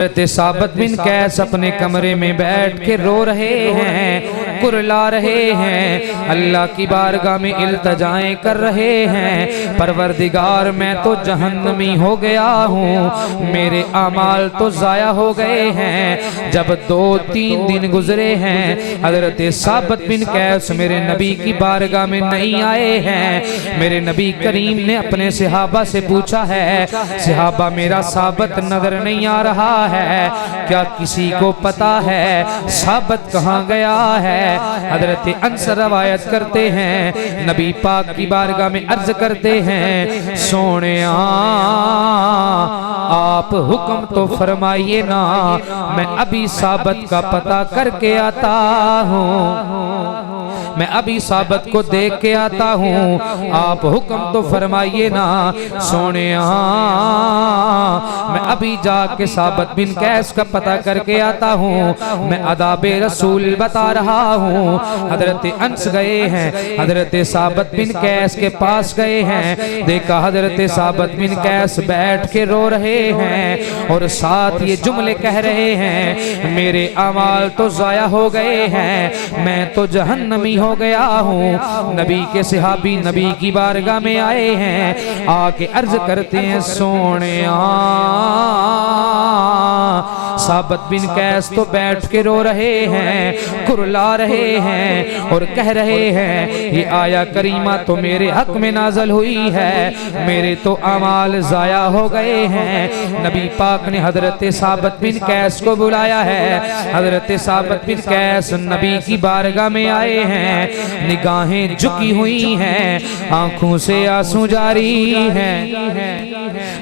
حضرت ثابت بن قیس اپنے کمرے میں بیٹھ کے رو رہے ہیں، کرلا رہے ہیں، اللہ کی بارگاہ میں التجائیں کر رہے ہیں، پروردگار میں تو جہنمی ہو گیا ہوں، میرے اعمال تو ضائع ہو گئے ہیں۔ جب 2-3 دن گزرے ہیں، حضرت ثابت بن قیس میرے نبی کی بارگاہ میں نہیں آئے ہیں۔ میرے نبی کریم نے اپنے صحابہ سے پوچھا ہے، صحابہ میرا ثابت نظر نہیں آ رہا ہے، کیا کسی کو پتا ہے ثابت کہاں گیا ہے؟ حضرت انس روایت کرتے ہیں، نبی پاک کی بارگاہ میں عرض کرتے ہیں، سونیا آپ حکم تو فرمائیے نا، میں ابھی ثابت کا پتہ کر کے آتا ہوں، میں ابھی ثابت کو دیکھ کے آتا ہوں، آپ حکم تو فرمائیے نا سونیا، میں ابھی جا کے ثابت بن قیس کا پتہ کر کے آتا ہوں، میں آداب رسول بتا رہا ہوں۔ حضرت انس گئے ہیں، حضرت ثابت بن قیس کے پاس گئے ہیں، دیکھا حضرت ثابت بن قیس بیٹھ کے رو رہے ہیں اور ساتھ یہ جملے کہہ رہے ہیں، میرے اعمال تو ضائع ہو گئے ہیں، میں تو جہنمی ہو گیا ہوں۔ نبی کے صحابی نبی کی بارگاہ میں آئے ہیں، آ کے عرض کرتے ہیں، سونیا ثابت بن قیس تو بیٹھ کے رو رہے ہیں، کرلا رہے ہیں اور کہہ رہے ہیں، یہ آیا کریمہ تو میرے حق میں نازل ہوئی ہے، میرے تو اعمال ضائع ہو گئے ہیں۔ نبی پاک نے حضرت ثابت بن قیس کو بلایا ہے، حضرت ثابت بن قیس نبی کی بارگاہ میں آئے ہیں، نگاہیں جھکی ہوئی ہیں، آنکھوں سے آنسو جاری ہیں،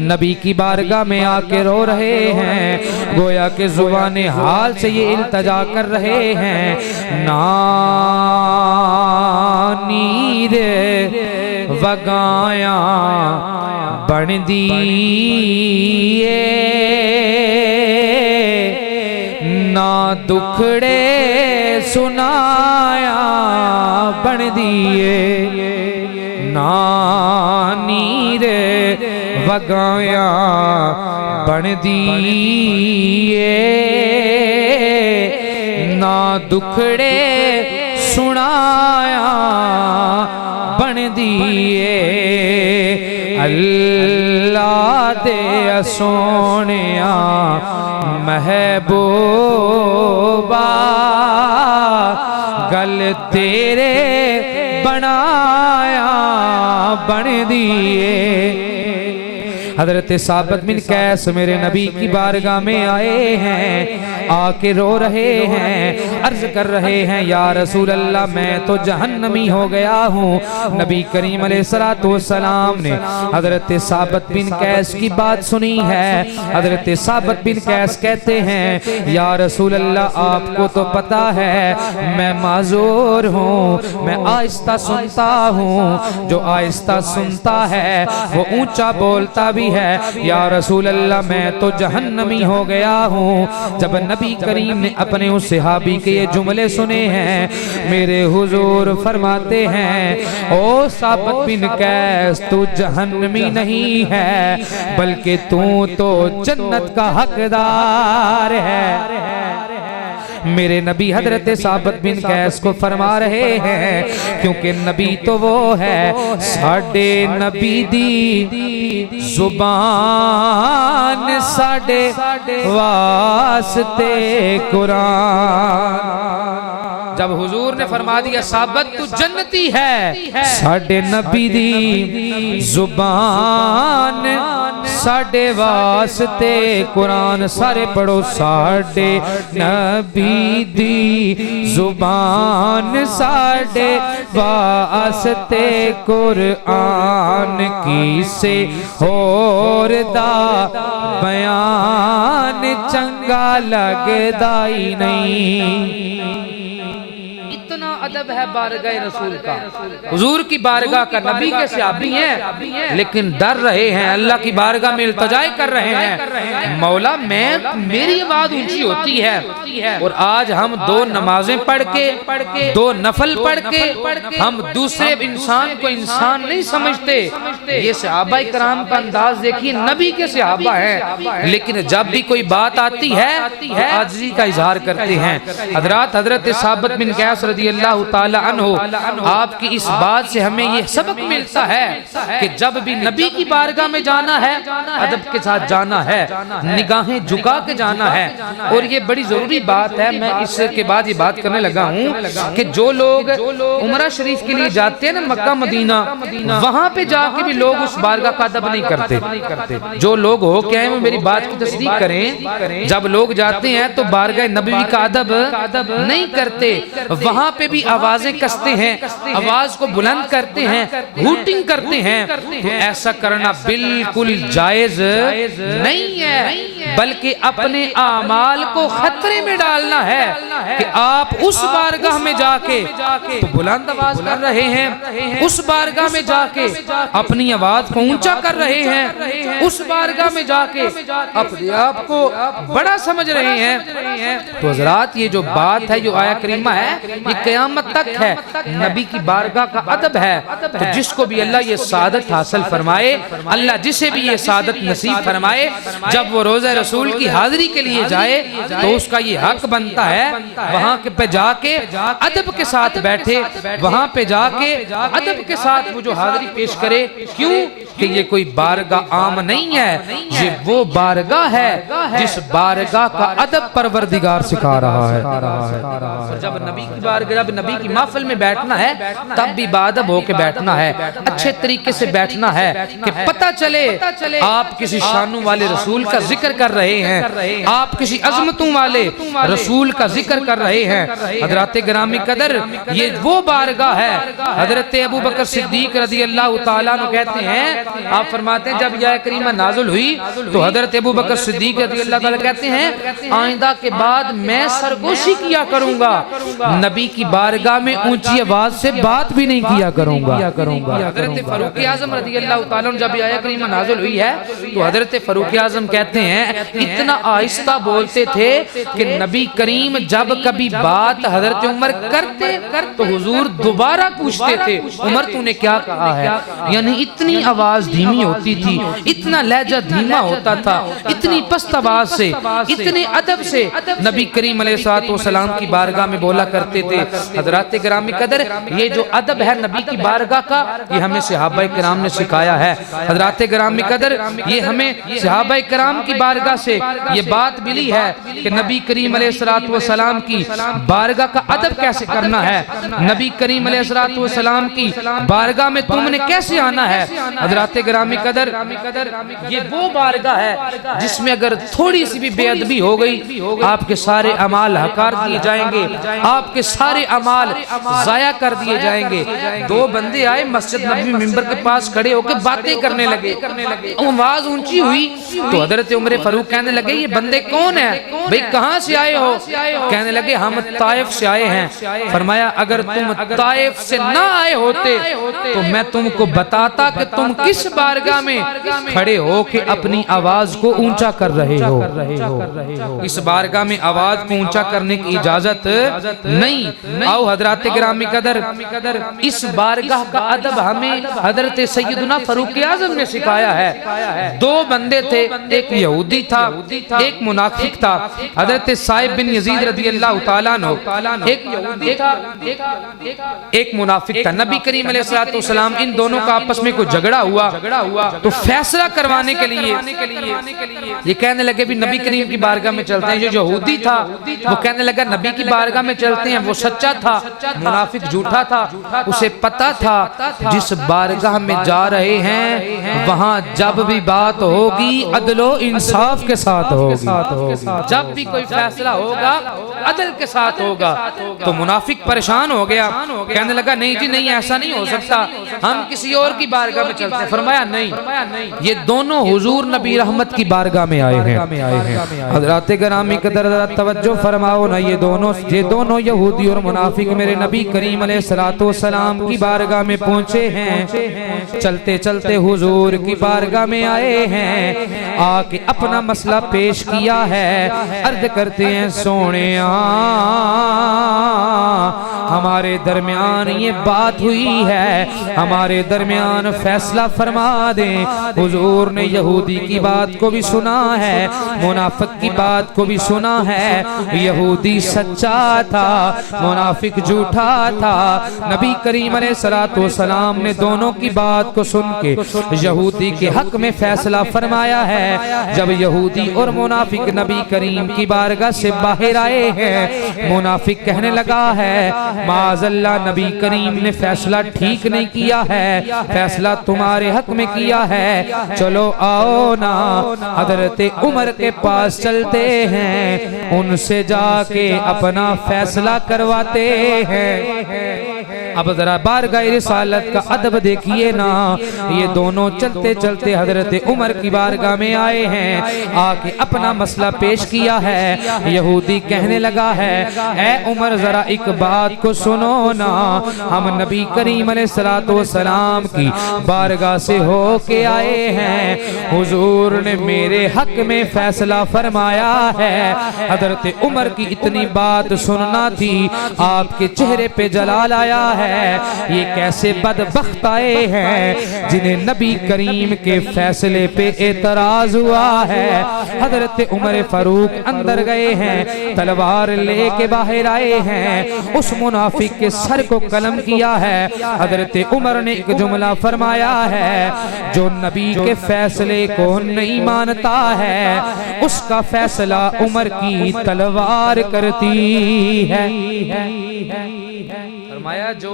نبی کی بارگاہ میں آ کے رو رہے ہیں، گویا کہ زبان حال سے یہ التجا کر رہے ہیں، نانی رے وگایا بن دیئے، نا دکھڑے سنایا بن دیئے، نانی رے وگایا بن دیئے، نا دکھڑے سنایا بن دیئے، اللہ دے سونیا محبوبہ گل تیرے بنایا بن دیئے۔ حضرت ثابت بن قیس میرے نبی کی بارگاہ میں آئے ہیں، آ کے رو رہے ہیں، عرض کر رہے ہیں، یا رسول اللہ میں تو جہنمی ہو گیا ہوں۔ نبی کریم علیہ السلام نے حضرت ثابت بن قیس کی بات سنی ہے۔ حضرت ثابت بن قیس کہتے ہیں، یا رسول اللہ آپ کو تو پتا ہے میں معذور ہوں، میں آہستہ سنتا ہوں، جو آہستہ سنتا ہے وہ اونچا بولتا بھی ہے، یا رسول اللہ میں تو جہنمی ہو گیا ہوں۔ جب نبی کریم نے اپنے اس صحابی کے یہ جملے سنے ہیں، میرے حضور فرماتے ہیں، او ثابت بن قیس تو جہنمی نہیں ہے بلکہ تو جنت کا حقدار ہے۔ میرے نبی حضرت ثابت بن قیس کو فرما رہے ہیں، کیونکہ نبی تو وہ ہے، ساڑھے نبی دی زبان ساڑھے واسطے قرآن۔ جب حضور نے فرما دیا ثابت تو جنتی ہے، ساڑھے نبی دی زبان ساڑھے واسطے قرآن، سارے پڑھو، ساڑھے نبی دی زبان ساڑھے واسطے قرآن، کی سے اور دا بیان چنگا لگ دائی نہیں۔ ادب ہے بارگاہ رسول کا. حضور کی بارگاہ کا نبی کے صحابی ہیں لیکن ڈر رہے ہیں, اللہ کی بارگاہ میں التجائے کر رہے ہیں, مولا میری آواز اونچی ہوتی ہے. اور آج ہم 2 نمازیں پڑھ کے 2 نفل پڑھ کے ہم دوسرے انسان کو انسان نہیں سمجھتے. یہ صحابہ کرام کا انداز دیکھیے, نبی کے صحابہ ہیں لیکن جب بھی کوئی بات آتی ہے عاجزی کا اظہار کرتے ہیں. حضرت ثابت بن قیس رضی اللہ تعالی عنہ, آپ کی اس بات سے ہمیں یہ سبق ملتا ہے کہ جب بھی نبی کی بارگاہ میں جانا ہے ادب کے ساتھ جانا ہے, نگاہیں جھکا کے جانا ہے. اور یہ بڑی ضروری بات ہے, میں اس کے بعد یہ بات کرنے لگا ہوں کہ جو لوگ عمرہ شریف کے لیے جاتے ہیں نا مکہ مدینہ, وہاں پہ جا کے بھی لوگ اس بارگاہ کا ادب نہیں کرتے. جو لوگ ہو کے ہیں وہ میری بات کی تصدیق کریں, جب لوگ جاتے ہیں تو بارگاہ نبوی کا ادب نہیں کرتے, وہاں پہ بھی آوازیں کستے ہیں, آواز کو بلند کرتے ہیں, ہوٹنگ کرتے ہیں. تو ایسا کرنا بالکل جائز نہیں ہے, بلکہ اپنے اعمال کو خطرے میں ڈالنا ہے کہ آپ اس بارگاہ میں جا کے تو بلند آواز کر رہے ہیں, اس بارگاہ میں جا کے اپنی آواز کو اونچا کر رہے ہیں, اس بارگاہ میں جا کے اپنے آپ کو بڑا سمجھ رہے ہیں. تو حضرات یہ جو بات ہے, جو آیہ کریمہ ہے, یہ قیامت تک ہے, نبی کی بارگاہ کا ادب ہے. تو جس کو بھی اللہ یہ سعادت حاصل فرمائے, اللہ جسے بھی یہ سعادت نصیب فرمائے, جب وہ روضہ رسول کی حاضری کے لیے جائے تو اس کا یہ حق بنتا ہے وہاں پہ جا کے ادب کے ساتھ بیٹھے, وہاں پہ جا کے ادب کے ساتھ وہ جو حاضری پیش کرے. کیوں کہ یہ کوئی بارگاہ عام نہیں ہے, یہ وہ بارگاہ ہے جس بارگاہ کا ادب پروردگار سکھا رہا ہے. جب نبی کی بارگاہ, جب نبی کی محفل میں بیٹھنا ہے تب بھی باادب ہو کے بیٹھنا ہے, اچھے طریقے سے بیٹھنا ہے کہ پتہ چلے آپ کسی شانوں والے رسول کا ذکر کر رہے ہیں, آپ کسی عظمتوں والے رسول کا ذکر کر رہے ہیں. حضرات گرامی قدر, یہ وہ بارگاہ ہے. حضرت ابو بکر صدیق رضی اللہ تعالیٰ عنہ کہتے ہیں, آپ فرماتے ہیں جب یہ آیہ کریمہ نازل ہوئی تو حضرت ابو بکر صدیق رضی اللہ تعالیٰ کہتے ہیں آئندہ کے بعد میں سرگوشی کیا کروں گا, نبی کی بارگاہ میں اونچی آواز سے بات بھی نہیں کیا کروں گا. حضرت فاروق اعظم رضی اللہ تعالیٰ عنہ جب یہ آیہ کریمہ نازل ہوئی ہے تو حضرت فاروق اعظم کہتے ہیں اتنا آہستہ بولتے تھے کہ نبی کریم جب کبھی بات حضرت عمر کرتے تو حضور دوبارہ پوچھتے تھے عمر تو نے کیا کہا ہے. یعنی اتنی آواز دھیمی ہوتی تھی, اتنا لہجہ دھیما ہوتا تھا, اتنی پست آواز سے, اتنے ادب سے نبی کریم علیہ السلام کی بارگاہ میں بولا کرتے تھے. حضرات گرامی قدر, یہ جو ادب ہے نبی کی بارگاہ کا, یہ ہمیں صحابہ کرام نے سکھایا ہے. حضرات گرامی قدر, یہ ہمیں صحابہ کرام کی بارگاہ سے یہ بات ملی ہے کہ نبی کریم علیہ السلام کی بارگاہ کا ادب کیسے کرنا ہے, نبی کریم علیہ السلام کی بارگاہ میں تم نے کیسے آنا ہے. حضرات گرامی قدر, یہ وہ بارگاہ ہے جس میں اگر تھوڑی سی بھی بے ادبی ہو گئی آپ کے سارے اعمال حقار دیے جائیں گے, آپ کے سارے اعمال ضائع کر دیے جائیں گے. 2 بندے آئے مسجد نبوی ممبر کے پاس کھڑے ہو کے باتیں کرنے لگے, آواز اونچی ہوئی تو حضرت عمر فاروق کہنے لگے یہ بندے کون ہیں بھئی, کہاں سے آئے ہو؟ کہنے لگے ہم طائف سے آئے ہیں. فرمایا اگر تم طائف سے نہ آئے ہوتے تو میں تم کو بتاتا کہ تم کس بارگاہ میں کھڑے ہو کے اپنی آواز کو اونچا کر رہے ہو. اس بارگاہ میں آواز کو اونچا کرنے کی اجازت نہیں. آؤ حضرات گرامی قدر, اس بارگاہ کا ادب ہمیں حضرت سیدنا فاروق اعظم نے سکھایا ہے. 2 بندے تھے, ایک یہودی تھا, ایک منافق تھا. حضرت صائب بن یزید رضی اللہ تعالیٰ عنہ, ایک یہودی تھا ایک منافق تھا. نبی کریم علیہ السلام ان دونوں کا آپس میں کوئی جھگڑا ہوا تو فیصلہ کروانے کے لیے یہ کہنے لگے بھی نبی کریم کی بارگاہ میں چلتے ہیں. جو یہودی تھا وہ کہنے لگا نبی کی بارگاہ میں چلتے ہیں, وہ سچا تھا, منافق جھوٹا تھا. اسے پتا تھا جس بارگاہ میں جا رہے ہیں وہاں جب بھی بات ہوگی عدل و انصاف کے ساتھ ہوگی, جب بھی کوئی فیصلہ ہوگا عدل کے ساتھ ہوگا. تو منافق پریشان ہو گیا, کہنے لگا نہیں جی نہیں, ایسا نہیں ہو سکتا, ہم کسی اور کی بارگاہ میں چلتے ہیں. فرمایا نہیں, یہ دونوں حضور نبی رحمت کی بارگاہ میں آئے ہیں. حضرات گرامی قدر توجہ فرماؤ نا, یہ دونوں یہودی اور منافق منافق میرے نبی کریم علیہ السلام کی بارگاہ میں پہنچے ہیں، چلتے چلتے حضور کی بارگاہ میں آئے ہیں، آ کے اپنا مسئلہ پیش کیا ہے، عرض کرتے ہیں سونیا ہمارے درمیان یہ بات ہوئی ہے، ہمارے درمیان فیصلہ فرما دیں۔ حضور نے یہودی کی بات کو بھی سنا ہے، منافق کی بات کو بھی سنا ہے، یہودی سچا تھا، منافق جھوٹا تھا۔ نبی کریم علیہ السلام نے دونوں کی بات کو سن کے یہودی کے حق میں فیصلہ فرمایا ہے۔ جب یہودی اور منافق نبی کریم کی بارگاہ سے باہر آئے ہیں، منافق کہنے لگا ہے معاذ اللہ نبی کریم نے فیصلہ ٹھیک نہیں کیا ہے، فیصلہ تمہارے حق میں کیا ہے، چلو آؤ نا حضرت عمر کے پاس چلتے ہیں، ان سے جا کے اپنا فیصلہ کرواتے ہیں۔ اب ذرا بارگاہ رسالت کا ادب دیکھیے نا، یہ دونوں چلتے چلتے حضرت عمر کی بارگاہ میں آئے ہیں، آ کے اپنا مسئلہ پیش کیا ہے۔ یہودی کہنے لگا ہے اے عمر ذرا ایک بات کو سنو نا، ہم نبی کریم علیہ السلام کی بارگاہ سے ہو کے آئے ہیں، حضور نے میرے حق میں فیصلہ فرمایا ہے۔ حضرت عمر کی اتنی بات سننا تھی، آپ کے چہرے پہ جلال آیا ہے۔ یہ کیسے بدبخت آئے ہیں جنہیں نبی کریم کے فیصلے پہ اعتراض ہوا ہے۔ حضرت عمر فاروق اندر گئے ہیں، تلوار لے کے باہر آئے ہیں، اس منافق کے سر کو قلم کیا ہے۔ حضرت عمر نے ایک جملہ فرمایا ہے جو نبی کے فیصلے کو نہیں مانتا ہے اس کا فیصلہ عمر کی تلوار کرتی ہے۔ فرمایا جو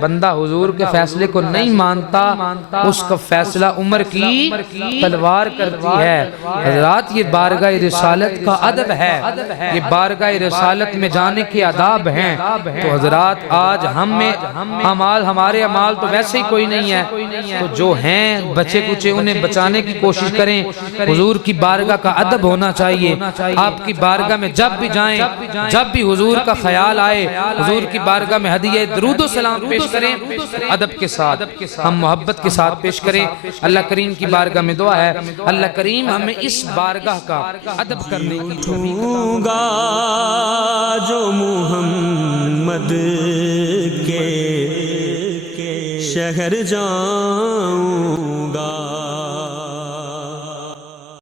بندہ حضور کے فیصلے کو نہیں مانتا اس کا فیصلہ عمر کی تلوار کرتی ہے۔ حضرات یہ بارگاہ رسالت کا ادب ہے، یہ بارگاہ رسالت میں جانے کے آداب ہیں۔ تو حضرات آج ہمارے اعمال تو ویسے ہی کوئی نہیں ہے، تو جو ہیں بچے کچے انہیں بچانے کی کوشش کریں۔ حضور کی بارگاہ کا ادب ہونا چاہیے۔ آپ کی بارگاہ میں جب بھی جائیں، جب بھی حضور کا خیال آئے، حضور کی بارگاہ میں ہدیہ درود و سلام پیش کریں، ادب کے ساتھ، ہم محبت کے ساتھ پیش کریں۔ اللہ کریم کی بارگاہ میں دعا ہے اللہ کریم ہمیں اس بارگاہ کا ادب کرنے کی توفیق عطا فرمائے۔ جو محمد کے شہر جاؤں گا